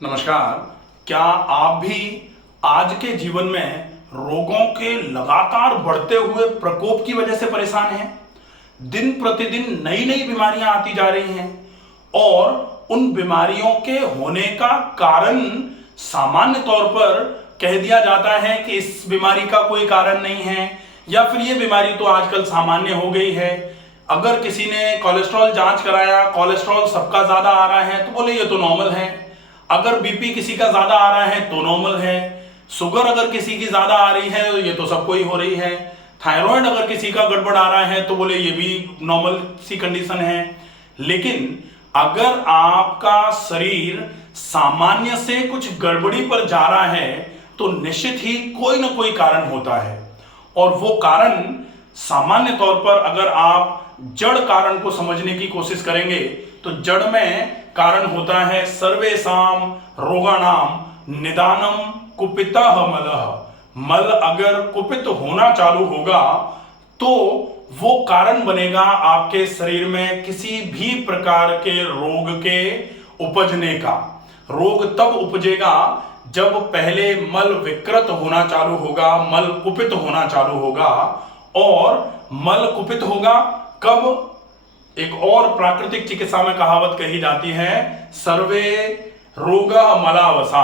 नमस्कार। क्या आप भी आज के जीवन में रोगों के लगातार बढ़ते हुए प्रकोप की वजह से परेशान हैं? दिन प्रतिदिन नई नई बीमारियां आती जा रही हैं और उन बीमारियों के होने का कारण सामान्य तौर पर कह दिया जाता है कि इस बीमारी का कोई कारण नहीं है या फिर ये बीमारी तो आजकल सामान्य हो गई है। अगर किसी ने कोलेस्ट्रॉल जांच कराया, कोलेस्ट्रॉल सबका ज्यादा आ रहा है तो बोले ये तो नॉर्मल है। अगर बीपी किसी का ज्यादा आ रहा है तो नॉर्मल है। शुगर अगर किसी की ज्यादा आ रही है तो ये तो सबको ही हो रही है। थायराइड अगर किसी का गड़बड़ आ रहा है तो बोले ये भी नॉर्मल सी कंडीशन है। लेकिन अगर आपका शरीर सामान्य से कुछ गड़बड़ी पर जा रहा है तो निश्चित ही कोई ना कोई कारण होता है और वो कारण सामान्य तौर पर अगर आप जड़ कारण को समझने की कोशिश करेंगे तो जड़ में कारण होता है सर्वेषां रोगाणाम निदानम कुपितः मलः। मल अगर कुपित होना चालू होगा तो वो कारण बनेगा आपके शरीर में किसी भी प्रकार के रोग के उपजने का। रोग तब उपजेगा जब पहले मल विकृत होना चालू होगा, मल कुपित होना चालू होगा। और मल कुपित होगा कब? एक और प्राकृतिक चिकित्सा में कहावत कही जाती है, सर्वे रोगा मलावसा।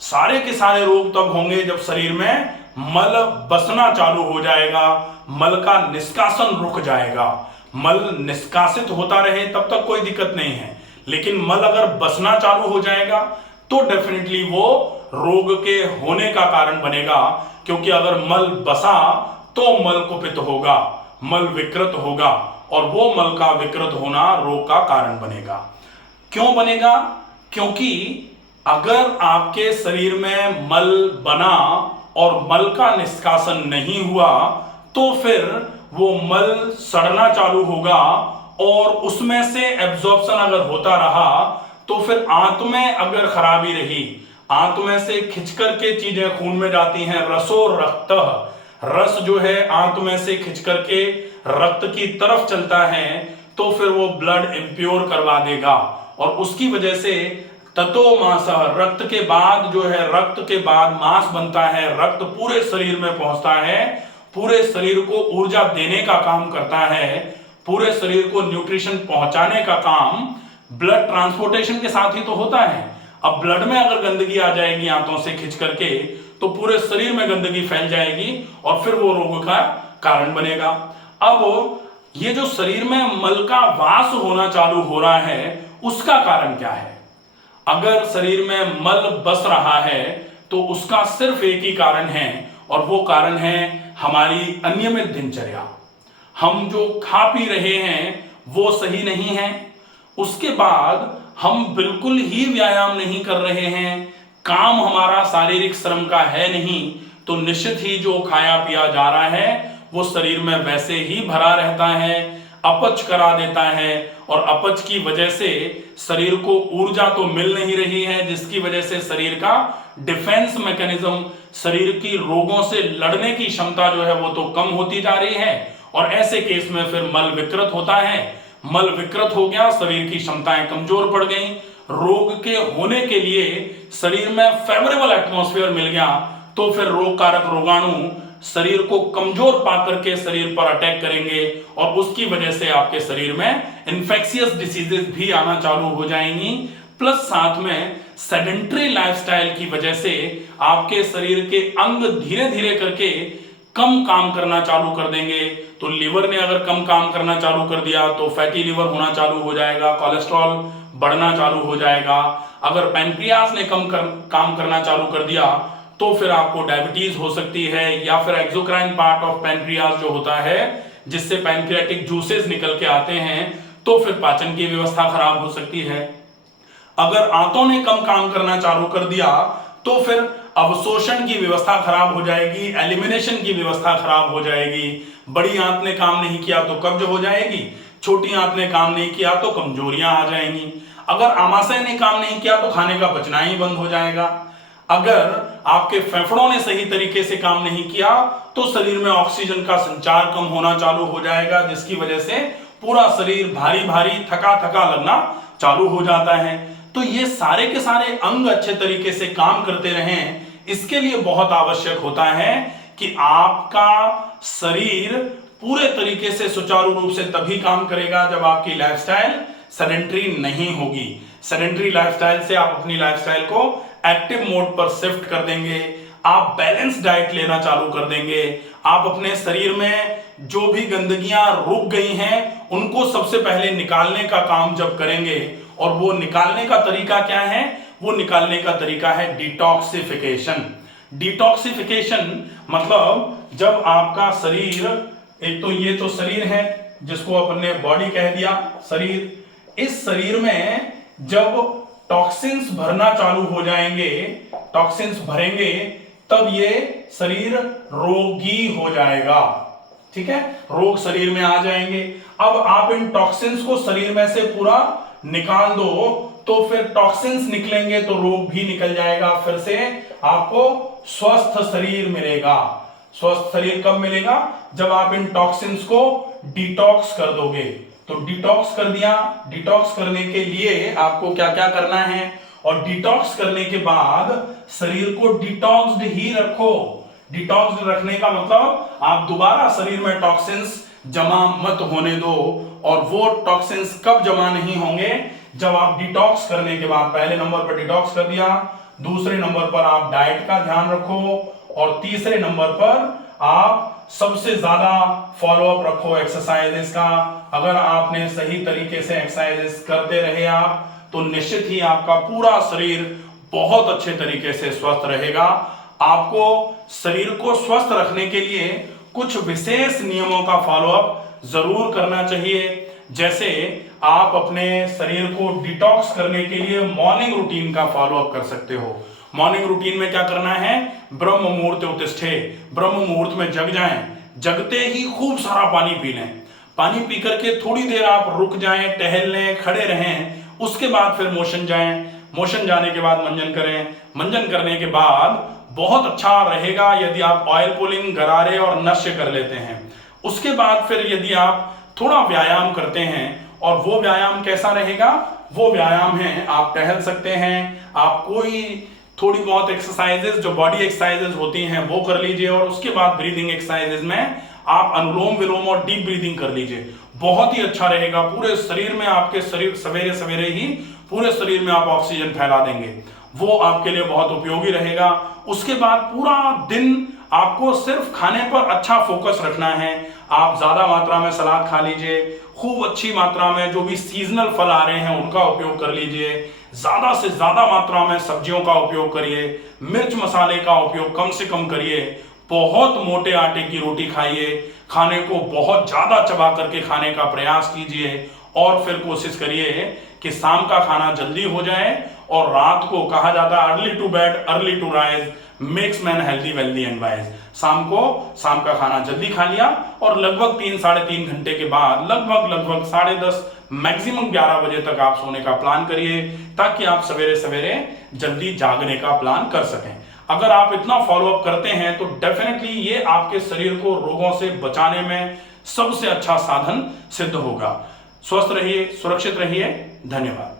सारे के सारे रोग तब होंगे जब शरीर में मल बसना चालू हो जाएगा, मल का निष्कासन रुक जाएगा। मल निष्कासित होता रहे तब तक कोई दिक्कत नहीं है, लेकिन मल अगर बसना चालू हो जाएगा तो डेफिनेटली वो रोग के होने का कारण बनेगा। क्योंकि अगर मल बसा तो मल कुपित होगा, मल विकृत होगा और वो मल का विकृत होना रोग का कारण बनेगा। क्यों बनेगा? क्योंकि अगर आपके शरीर में मल बना और मल का निष्कासन नहीं हुआ तो फिर वो मल सड़ना चालू होगा और उसमें से एब्जॉर्प्शन अगर होता रहा तो फिर आंत में अगर खराबी रही, आंत में से खिंच करके चीजें खून में जाती हैं। रसो रक्त, रस जो है आंत में से खिंच करके रक्त की तरफ चलता है तो फिर वो ब्लड इंप्योर करवा देगा और उसकी वजह से ततो मांस, रक्त के बाद जो है, रक्त के बाद मांस बनता है। रक्त पूरे शरीर में पहुंचता है, पूरे शरीर को ऊर्जा देने का काम करता है, पूरे शरीर को न्यूट्रिशन पहुंचाने का काम ब्लड ट्रांसपोर्टेशन के साथ ही तो होता है। अब ब्लड में अगर गंदगी आ जाएगी आंतों से खिंच करके तो पूरे शरीर में गंदगी फैल जाएगी और फिर वो रोग का कारण बनेगा। अब ये जो शरीर में मल का वास होना चालू हो रहा है उसका कारण क्या है? अगर शरीर में मल बस रहा है तो उसका सिर्फ एक ही कारण है और वो कारण है हमारी अनियमित दिनचर्या। हम जो खा पी रहे हैं वो सही नहीं है, उसके बाद हम बिल्कुल ही व्यायाम नहीं कर रहे हैं, काम हमारा शारीरिक श्रम का है नहीं, तो निश्चित ही जो खाया पिया जा रहा है वो शरीर में वैसे ही भरा रहता है, अपच करा देता है और अपच की वजह से शरीर को ऊर्जा तो मिल नहीं रही है, जिसकी वजह से शरीर का डिफेंस मैकेनिज्म, शरीर की रोगों से लड़ने की क्षमता जो है वो तो कम होती जा रही है और ऐसे केस में फिर मल विकृत होता है। मल विकृत हो गया, शरीर की क्षमताएं कमजोर पड़ गई, रोग के होने के लिए शरीर में फेवरेबल एटमॉस्फेयर मिल गया तो फिर रोग कारक रोगाणु शरीर को कमजोर पाकर के शरीर पर अटैक करेंगे और उसकी वजह से आपके शरीर में इन्फेक्शियस डिसीजेस भी आना चालू हो जाएंगी। प्लस साथ में सेडेंट्री लाइफस्टाइल की वजह से आपके शरीर के अंग धीरे धीरे करके कम काम करना चालू कर देंगे। तो लीवर ने अगर कम काम करना चालू कर दिया तो फैटी लीवर होना चालू हो जाएगा, कोलेस्ट्रॉल बढ़ना चालू हो जाएगा। अगर पैनक्रियास ने काम करना चालू कर दिया तो फिर आपको डायबिटीज हो सकती है या फिर एक्सोक्राइन पार्ट ऑफ पैनक्रियास जो होता है जिससे पैनक्रियाटिक जूसेस निकल के आते हैं तो फिर पाचन की व्यवस्था खराब हो सकती है। अगर आंतों ने कम काम करना चालू कर दिया तो फिर अवशोषण की व्यवस्था खराब हो जाएगी, एलिमिनेशन की व्यवस्था खराब हो जाएगी। बड़ी आंत ने काम नहीं किया तो कब्ज हो जाएगी, छोटी आंत ने काम नहीं किया तो कमजोरियां आ जाएंगी। अगर आमाशय ने काम नहीं किया तो खाने का पचना ही बंद हो जाएगा। अगर आपके फेफड़ों ने सही तरीके से काम नहीं किया तो शरीर में ऑक्सीजन का संचार कम होना चालू हो जाएगा, जिसकी वजह से पूरा शरीर भारी भारी थका थका लगना चालू हो जाता है। तो ये सारे के सारे अंग अच्छे तरीके से काम करते रहें, इसके लिए बहुत आवश्यक होता है कि आपका शरीर पूरे तरीके से सुचारू रूप से तभी काम करेगा जब आपकी लाइफस्टाइल सेडेंटरी नहीं होगी। सेडेंटरी लाइफस्टाइल से आप अपनी लाइफस्टाइल को एक्टिव मोड पर शिफ्ट कर देंगे, आप बैलेंस डाइट लेना चालू कर देंगे, आप अपने शरीर में जो भी गंदगियां रुक गई हैं उनको सबसे पहले निकालने का काम जब करेंगे, और वो निकालने का तरीका क्या है? वो निकालने का तरीका है डिटॉक्सिफिकेशन। डिटॉक्सिफिकेशन मतलब जब आपका शरीर, एक तो ये तो शरीर है जिसको अपन ने बॉडी कह दिया शरीर, इस शरीर में जब टॉक्सिन्स भरना चालू हो जाएंगे, टॉक्सिन्स भरेंगे, तब ये शरीर रोगी हो जाएगा। ठीक है, रोग शरीर में आ जाएंगे। अब आप इन टॉक्सिन्स को शरीर में से पूरा निकाल दो तो फिर टॉक्सिन्स निकलेंगे तो रोग भी निकल जाएगा, फिर से आपको स्वस्थ शरीर मिलेगा। स्वस्थ शरीर कब मिलेगा? जब आप इन टॉक्सिन्स को डिटॉक्स कर दोगे। तो डिटॉक्स कर दिया, डिटॉक्स करने के लिए आपको क्या क्या करना है, और डिटॉक्स करने के बाद शरीर को डिटॉक्स्ड ही रखो। डिटॉक्स्ड रखने का मतलब आप दोबारा शरीर में टॉक्सिन्स जमा मत होने दो, और वो टॉक्सिन्स कब जमा नहीं होंगे? जब आप डिटॉक्स करने के बाद, पहले नंबर पर डिटॉक्स कर दिया, दूसरे नंबर पर आप डाइट का ध्यान रखो, और तीसरे नंबर पर आप सबसे ज्यादा फॉलोअप रखो एक्सरसाइजेस का। अगर आपने सही तरीके से एक्सरसाइजेस करते रहे आप, तो निश्चित ही आपका पूरा शरीर बहुत अच्छे तरीके से स्वस्थ रहेगा। आपको शरीर को स्वस्थ रखने के लिए कुछ विशेष नियमों का फॉलोअप जरूर करना चाहिए। जैसे आप अपने शरीर को डिटॉक्स करने के लिए मॉर्निंग रूटीन का फॉलोअप कर सकते हो। मॉर्निंग रूटीन में क्या करना है? ब्रह्म मुहूर्ते उत्तिष्ठे, ब्रह्म मुहूर्त में जग जाएं, जगते ही खूब सारा पानी पी लें। पानी पी करके थोड़ी देर आप रुक जाएं, टहल लें, खड़े रहें, उसके बाद फिर मोशन जाएं, मोशन जाने के बाद मंजन करें, मंजन करने के बाद बहुत अच्छा रहेगा यदि आप ऑयल पुलिंग, गरारे और नश्य कर लेते हैं। उसके बाद फिर यदि आप थोड़ा व्यायाम करते हैं, और वो व्यायाम कैसा रहेगा? वो व्यायाम है, आप टहल सकते हैं, आप कोई थोड़ी बहुत एक्सरसाइजेस जो बॉडी एक्सरसाइजेस होती हैं वो कर लीजिए, और उसके बाद ब्रीदिंग एक्सरसाइजेस में आप अनुलोम विलोम और डीप ब्रीदिंग कर लीजिए। बहुत ही अच्छा रहेगा। पूरे शरीर में, आपके शरीर सवेरे सवेरे ही पूरे शरीर में आप ऑक्सीजन फैला देंगे, वो आपके लिए बहुत उपयोगी रहेगा। उसके बाद पूरा दिन आपको सिर्फ खाने पर अच्छा फोकस रखना है। आप ज्यादा मात्रा में सलाद खा लीजिए, खूब अच्छी मात्रा में जो भी सीजनल फल आ रहे हैं उनका उपयोग कर लीजिए, ज्यादा से ज्यादा मात्रा में सब्जियों का उपयोग करिए, मिर्च मसाले का उपयोग कम से कम करिए, बहुत मोटे आटे की रोटी खाइए, खाने को बहुत ज्यादा चबा करके खाने का प्रयास कीजिए, और फिर कोशिश करिए कि शाम का खाना जल्दी हो जाए। और रात को कहा जाता है early to bed early to rise makes man healthy wealthy and wise. शाम का खाना जल्दी खा लिया, और लगभग 3-3.5 घंटे के बाद लगभग 10:30 मैक्सिमम 11 बजे तक आप सोने का प्लान करिए, ताकि आप सवेरे सवेरे जल्दी जागने का प्लान कर सकें। अगर आप इतना फॉलोअप करते हैं तो डेफिनेटली ये आपके शरीर को रोगों से बचाने में सबसे अच्छा साधन सिद्ध होगा। स्वस्थ रहिए, सुरक्षित रहिए। धन्यवाद।